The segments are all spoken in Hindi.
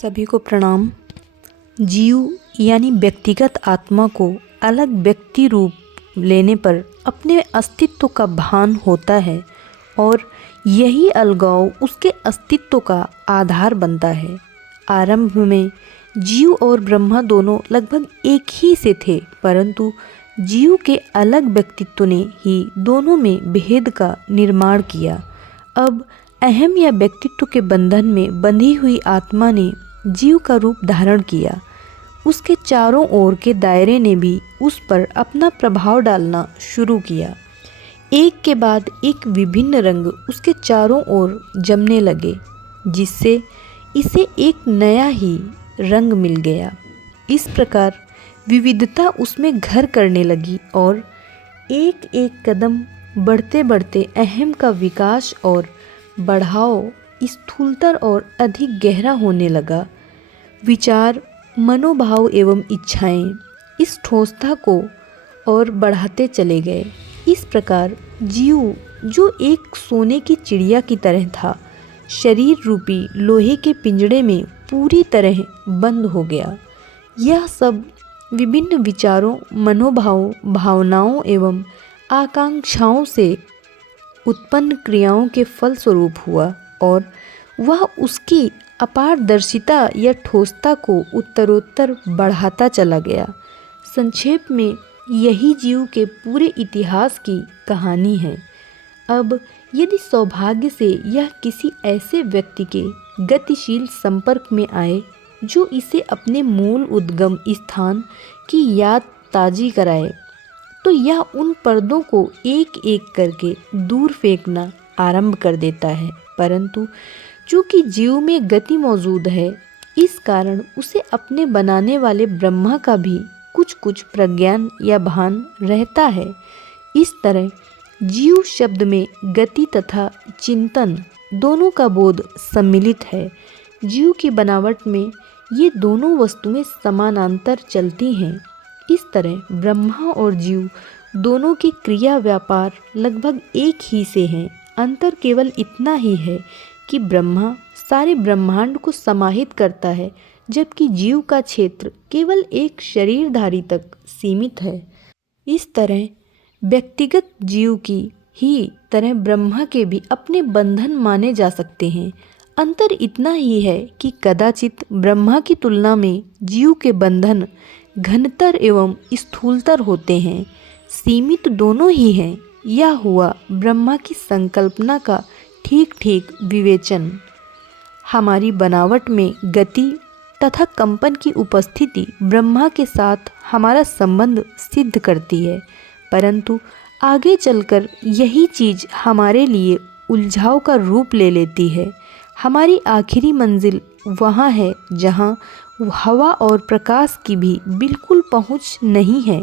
सभी को प्रणाम। जीव यानी व्यक्तिगत आत्मा को अलग व्यक्ति रूप लेने पर अपने अस्तित्व का भान होता है और यही अलगाव उसके अस्तित्व का आधार बनता है। आरंभ में जीव और ब्रह्मा दोनों लगभग एक ही से थे, परंतु जीव के अलग व्यक्तित्व ने ही दोनों में भेद का निर्माण किया। अब अहम या व्यक्तित्व के बंधन में बंधी हुई आत्मा ने जीव का रूप धारण किया। उसके चारों ओर के दायरे ने भी उस पर अपना प्रभाव डालना शुरू किया। एक के बाद एक विभिन्न रंग उसके चारों ओर जमने लगे, जिससे इसे एक नया ही रंग मिल गया। इस प्रकार विविधता उसमें घर करने लगी और एक एक कदम बढ़ते बढ़ते अहम का विकास और बढ़ाव स्थूलतर और अधिक गहरा होने लगा। विचार, मनोभाव एवं इच्छाएं इस ठोसता को और बढ़ाते चले गए। इस प्रकार जीव, जो एक सोने की चिड़िया की तरह था, शरीर रूपी लोहे के पिंजड़े में पूरी तरह बंद हो गया। यह सब विभिन्न विचारों, मनोभावों, भावनाओं एवं आकांक्षाओं से उत्पन्न क्रियाओं के फलस्वरूप हुआ और वह उसकी अपारदर्शिता या ठोसता को उत्तरोत्तर बढ़ाता चला गया। संक्षेप में यही जीव के पूरे इतिहास की कहानी है। अब यदि सौभाग्य से यह किसी ऐसे व्यक्ति के गतिशील संपर्क में आए जो इसे अपने मूल उद्गम स्थान की याद ताज़ी कराए, तो यह उन पर्दों को एक एक करके दूर फेंकना आरंभ कर देता है। परंतु चूँकि जीव में गति मौजूद है, इस कारण उसे अपने बनाने वाले ब्रह्मा का भी कुछ कुछ प्रज्ञान या भान रहता है। इस तरह जीव शब्द में गति तथा चिंतन दोनों का बोध सम्मिलित है। जीव की बनावट में ये दोनों वस्तुएं समानांतर चलती हैं। इस तरह ब्रह्मा और जीव दोनों की क्रिया व्यापार लगभग एक ही से हैं। अंतर केवल इतना ही है कि ब्रह्मा सारे ब्रह्मांड को समाहित करता है, जबकि जीव का क्षेत्र केवल एक शरीरधारी तक सीमित है। इस तरह व्यक्तिगत जीव की ही तरह ब्रह्मा के भी अपने बंधन माने जा सकते हैं। अंतर इतना ही है कि कदाचित ब्रह्मा की तुलना में जीव के बंधन घनतर एवं स्थूलतर होते हैं। सीमित दोनों ही हैं। यह हुआ ब्रह्मा की संकल्पना का ठीक ठीक विवेचन। हमारी बनावट में गति तथा कंपन की उपस्थिति ब्रह्मा के साथ हमारा संबंध सिद्ध करती है, परंतु आगे चलकर यही चीज़ हमारे लिए उलझाव का रूप ले लेती है। हमारी आखिरी मंजिल वहाँ है जहाँ हवा और प्रकाश की भी बिल्कुल पहुँच नहीं है।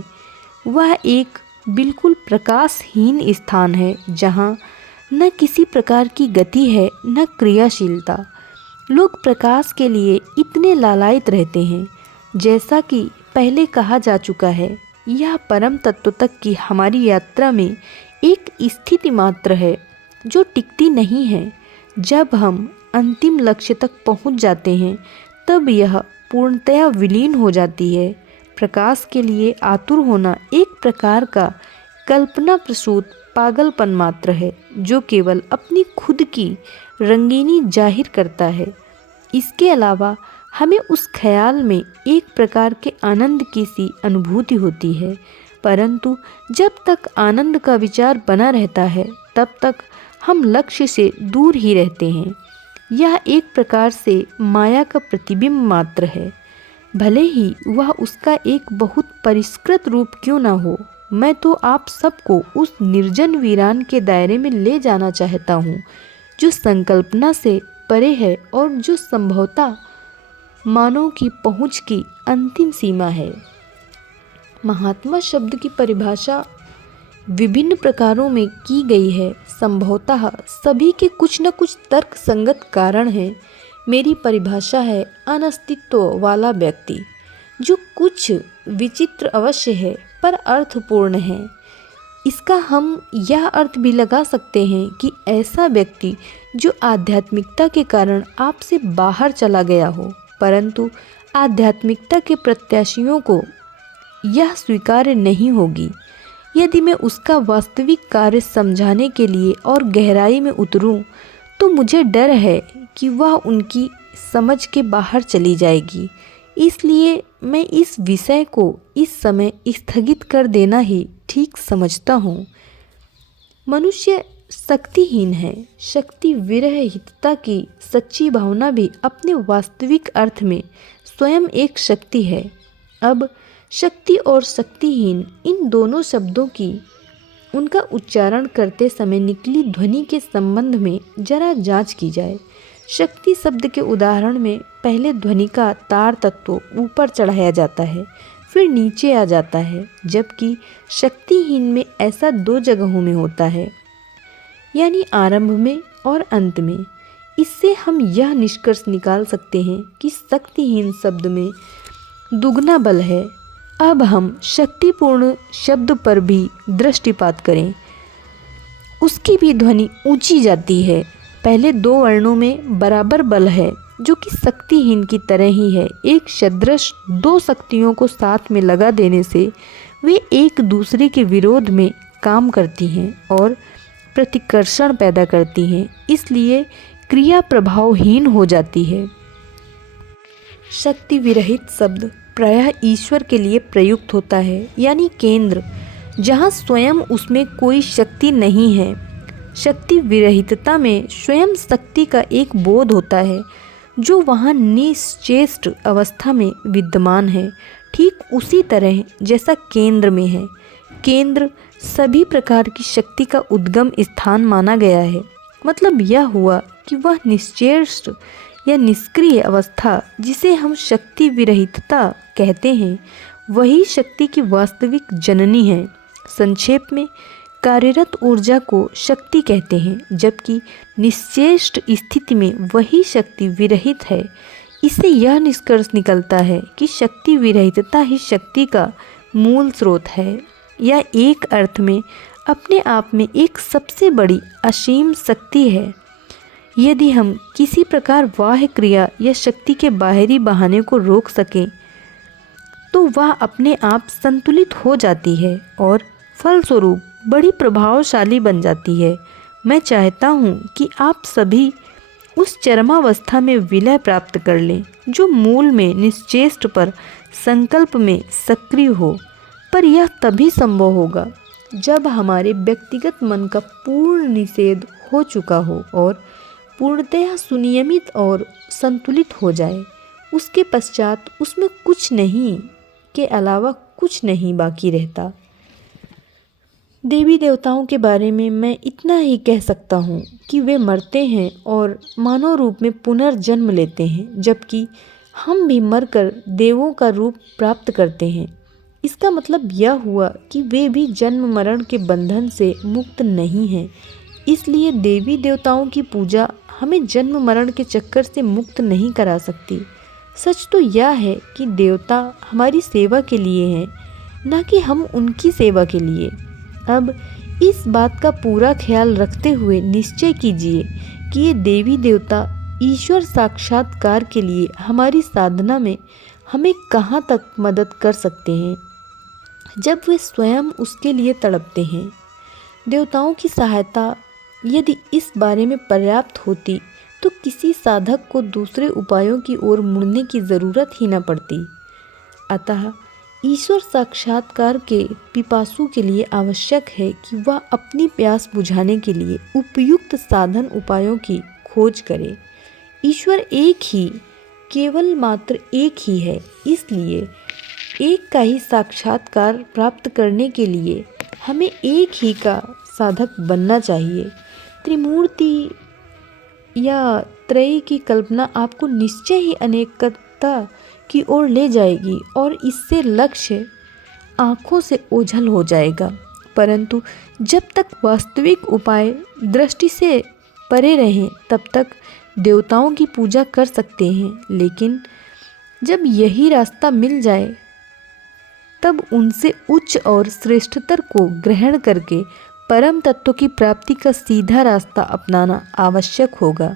वह एक बिल्कुल प्रकाशहीन स्थान है जहाँ न किसी प्रकार की गति है, न क्रियाशीलता। लोग प्रकाश के लिए इतने लालायित रहते हैं। जैसा कि पहले कहा जा चुका है, यह परम तत्व तक की हमारी यात्रा में एक स्थिति मात्र है जो टिकती नहीं है। जब हम अंतिम लक्ष्य तक पहुंच जाते हैं, तब यह पूर्णतया विलीन हो जाती है। प्रकाश के लिए आतुर होना एक प्रकार का कल्पना प्रसूत पागलपन मात्र है, जो केवल अपनी खुद की रंगीनी जाहिर करता है। इसके अलावा हमें उस ख्याल में एक प्रकार के आनंद की सी अनुभूति होती है, परंतु जब तक आनंद का विचार बना रहता है, तब तक हम लक्ष्य से दूर ही रहते हैं। यह एक प्रकार से माया का प्रतिबिंब मात्र है, भले ही वह उसका एक बहुत परिष्कृत रूप क्यों न हो। मैं तो आप सबको उस निर्जन वीरान के दायरे में ले जाना चाहता हूँ, जो संकल्पना से परे है और जो संभवतः मानव की पहुँच की अंतिम सीमा है। महात्मा शब्द की परिभाषा विभिन्न प्रकारों में की गई है। संभवतः सभी के कुछ न कुछ तर्क संगत कारण हैं। मेरी परिभाषा है अनस्तित्व वाला व्यक्ति, जो कुछ विचित्र अवश्य है पर अर्थपूर्ण है। इसका हम यह अर्थ भी लगा सकते हैं कि ऐसा व्यक्ति जो आध्यात्मिकता के कारण आपसे बाहर चला गया हो, परंतु आध्यात्मिकता के प्रत्याशियों को यह स्वीकार्य नहीं होगी। यदि मैं उसका वास्तविक कार्य समझाने के लिए और गहराई में उतरूं, तो मुझे डर है कि वह उनकी समझ के बाहर चली जाएगी। इसलिए मैं इस विषय को इस समय स्थगित कर देना ही ठीक समझता हूँ। मनुष्य शक्तिहीन है। शक्ति विरहितता की सच्ची भावना भी अपने वास्तविक अर्थ में स्वयं एक शक्ति है। अब शक्ति और शक्तिहीन इन दोनों शब्दों की उनका उच्चारण करते समय निकली ध्वनि के संबंध में जरा जांच की जाए। शक्ति शब्द के उदाहरण में पहले ध्वनि का तार तत्व ऊपर चढ़ाया जाता है, फिर नीचे आ जाता है, जबकि शक्तिहीन में ऐसा 2 जगहों में होता है, यानी आरंभ में और अंत में। इससे हम यह निष्कर्ष निकाल सकते हैं कि शक्तिहीन शब्द में दुगना बल है। अब हम शक्तिपूर्ण शब्द पर भी दृष्टिपात करें। उसकी भी ध्वनि ऊंची जाती है। पहले 2 वर्णों में बराबर बल है, जो कि शक्तिहीन की तरह ही है। एक सदृश 2 शक्तियों को साथ में लगा देने से वे एक दूसरे के विरोध में काम करती हैं और प्रतिकर्षण पैदा करती हैं, इसलिए क्रिया प्रभावहीन हो जाती है। शक्ति विरहित शब्द प्रायः ईश्वर के लिए प्रयुक्त होता है, यानी केंद्र, जहाँ स्वयं उसमें कोई शक्ति नहीं है। शक्ति विरहितता में स्वयं शक्ति का एक बोध होता है, जो वहाँ निश्चेष्ट अवस्था में विद्यमान है, ठीक उसी तरह जैसा केंद्र में है। केंद्र सभी प्रकार की शक्ति का उद्गम स्थान माना गया है। मतलब यह हुआ कि वह निश्चेष्ट या निष्क्रिय अवस्था जिसे हम शक्ति विरहितता कहते हैं, वही शक्ति की वास्तविक जननी है। संक्षेप में कार्यरत ऊर्जा को शक्ति कहते हैं, जबकि निश्चेष्ट स्थिति में वही शक्ति विरहित है। इससे यह निष्कर्ष निकलता है कि शक्ति विरहितता ही शक्ति का मूल स्रोत है, या एक अर्थ में अपने आप में एक सबसे बड़ी असीम शक्ति है। यदि हम किसी प्रकार बाह्य क्रिया या शक्ति के बाहरी बहाने को रोक सकें, तो वह अपने आप संतुलित हो जाती है और फलस्वरूप बड़ी प्रभावशाली बन जाती है। मैं चाहता हूँ कि आप सभी उस चरमावस्था में विलय प्राप्त कर लें, जो मूल में निश्चेष्ट पर संकल्प में सक्रिय हो। पर यह तभी संभव होगा जब हमारे व्यक्तिगत मन का पूर्ण निषेध हो चुका हो और पूर्णतः सुनियमित और संतुलित हो जाए। उसके पश्चात उसमें कुछ नहीं के अलावा कुछ नहीं बाकी रहता। देवी देवताओं के बारे में मैं इतना ही कह सकता हूँ कि वे मरते हैं और मानव रूप में पुनर्जन्म लेते हैं, जबकि हम भी मरकर देवों का रूप प्राप्त करते हैं। इसका मतलब यह हुआ कि वे भी जन्म मरण के बंधन से मुक्त नहीं हैं। इसलिए देवी देवताओं की पूजा हमें जन्म मरण के चक्कर से मुक्त नहीं करा सकती। सच तो यह है कि देवता हमारी सेवा के लिए हैं, न कि हम उनकी सेवा के लिए। अब इस बात का पूरा ख्याल रखते हुए निश्चय कीजिए कि ये देवी देवता ईश्वर साक्षात्कार के लिए हमारी साधना में हमें कहाँ तक मदद कर सकते हैं, जब वे स्वयं उसके लिए तड़पते हैं। देवताओं की सहायता यदि इस बारे में पर्याप्त होती, तो किसी साधक को दूसरे उपायों की ओर मुड़ने की ज़रूरत ही न पड़ती। अतः ईश्वर साक्षात्कार के पिपासु के लिए आवश्यक है कि वह अपनी प्यास बुझाने के लिए उपयुक्त साधन उपायों की खोज करे। ईश्वर एक ही, केवल मात्र एक ही है। इसलिए एक का ही साक्षात्कार प्राप्त करने के लिए हमें एक ही का साधक बनना चाहिए। त्रिमूर्ति या त्रय की कल्पना आपको निश्चय ही अनेकता की ओर ले जाएगी और इससे लक्ष्य आँखों से ओझल हो जाएगा। परंतु जब तक वास्तविक उपाय दृष्टि से परे रहें, तब तक देवताओं की पूजा कर सकते हैं। लेकिन जब यही रास्ता मिल जाए, तब उनसे उच्च और श्रेष्ठतर को ग्रहण करके परम तत्व की प्राप्ति का सीधा रास्ता अपनाना आवश्यक होगा।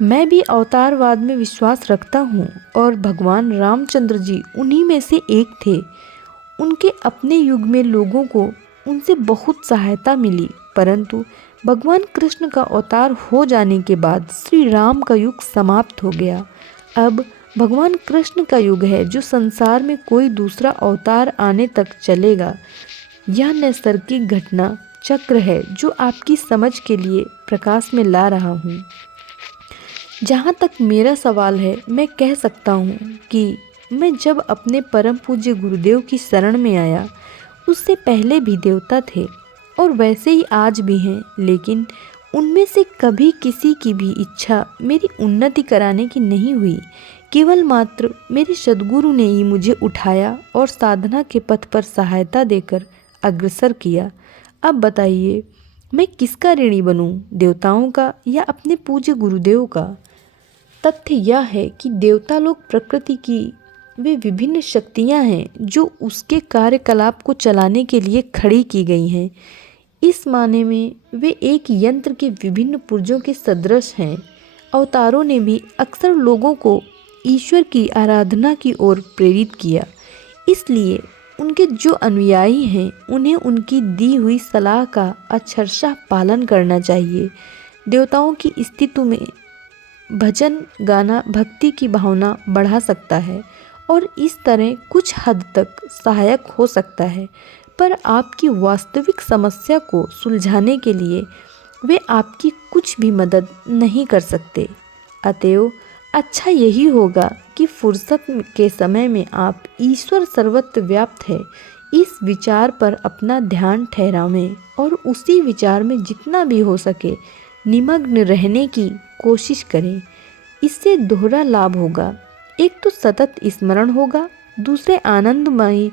मैं भी अवतारवाद में विश्वास रखता हूँ और भगवान रामचंद्र जी उन्हीं में से एक थे। उनके अपने युग में लोगों को उनसे बहुत सहायता मिली, परंतु भगवान कृष्ण का अवतार हो जाने के बाद श्री राम का युग समाप्त हो गया। अब भगवान कृष्ण का युग है जो संसार में कोई दूसरा अवतार आने तक चलेगा। यह नैसर्गिक घटना चक्र है जो आपकी समझ के लिए प्रकाश में ला रहा हूँ। जहाँ तक मेरा सवाल है, मैं कह सकता हूँ कि मैं जब अपने परम पूज्य गुरुदेव की शरण में आया, उससे पहले भी देवता थे और वैसे ही आज भी हैं, लेकिन उनमें से कभी किसी की भी इच्छा मेरी उन्नति कराने की नहीं हुई। केवल मात्र मेरे सद्गुरु ने ही मुझे उठाया और साधना के पथ पर सहायता देकर अग्रसर किया। अब बताइए, मैं किसका ऋणी बनूं, देवताओं का या अपने पूज्य गुरुदेव का? तथ्य यह है कि देवता लोग प्रकृति की वे विभिन्न शक्तियां हैं जो उसके कार्यकलाप को चलाने के लिए खड़ी की गई हैं। इस माने में वे एक यंत्र के विभिन्न पुर्जों के सदृश हैं। अवतारों ने भी अक्सर लोगों को ईश्वर की आराधना की ओर प्रेरित किया, इसलिए उनके जो अनुयायी हैं उन्हें उनकी दी हुई सलाह का अक्षरशः पालन करना चाहिए। देवताओं की स्थिति में भजन गाना भक्ति की भावना बढ़ा सकता है और इस तरह कुछ हद तक सहायक हो सकता है, पर आपकी वास्तविक समस्या को सुलझाने के लिए वे आपकी कुछ भी मदद नहीं कर सकते। अतएव अच्छा यही होगा कि फुर्सत के समय में आप ईश्वर सर्वत्र व्याप्त है इस विचार पर अपना ध्यान ठहरावें और उसी विचार में जितना भी हो सके निमग्न रहने की कोशिश करें। इससे दोहरा लाभ होगा, एक तो सतत स्मरण होगा, दूसरे आनंदमयी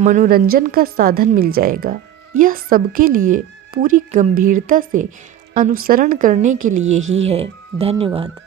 मनोरंजन का साधन मिल जाएगा। यह सबके लिए पूरी गंभीरता से अनुसरण करने के लिए ही है। धन्यवाद।